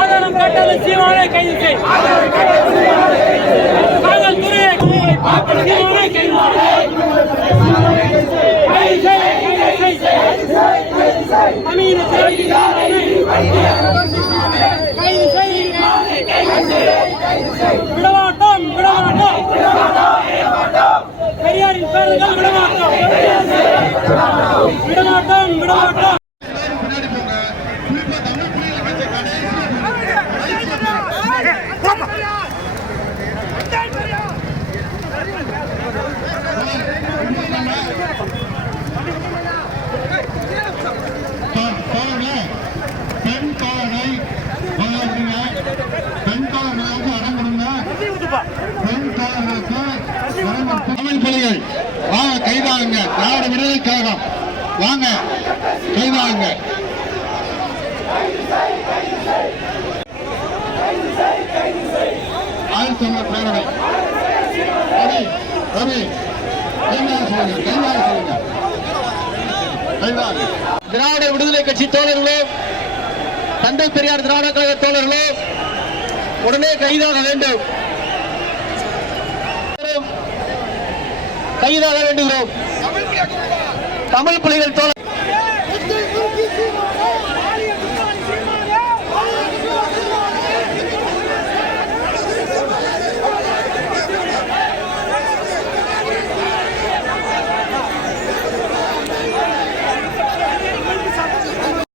ஆதாரம் காட்டாத சீமானை கைது செய். காவல்துறையை சீமானை கைது செய். அமீன கைது செய். விடமாட்டோம் பெரியாரின் பேருங்கள் விடமாட்டோம். கைதாகுங்க. திராவிட விடுதலை கழகம் வாங்க, கைதாகுங்க. ஆயுள் பேரவை திராவிட விடுதலை கட்சி தோழர்களோ, தந்தை பெரியார் திராவிட கழக தோழர்களோ உடனே கைதாக வேண்டும். கைதாக வேண்டுகிறோம். தமிழ் புலிகள் தோழர்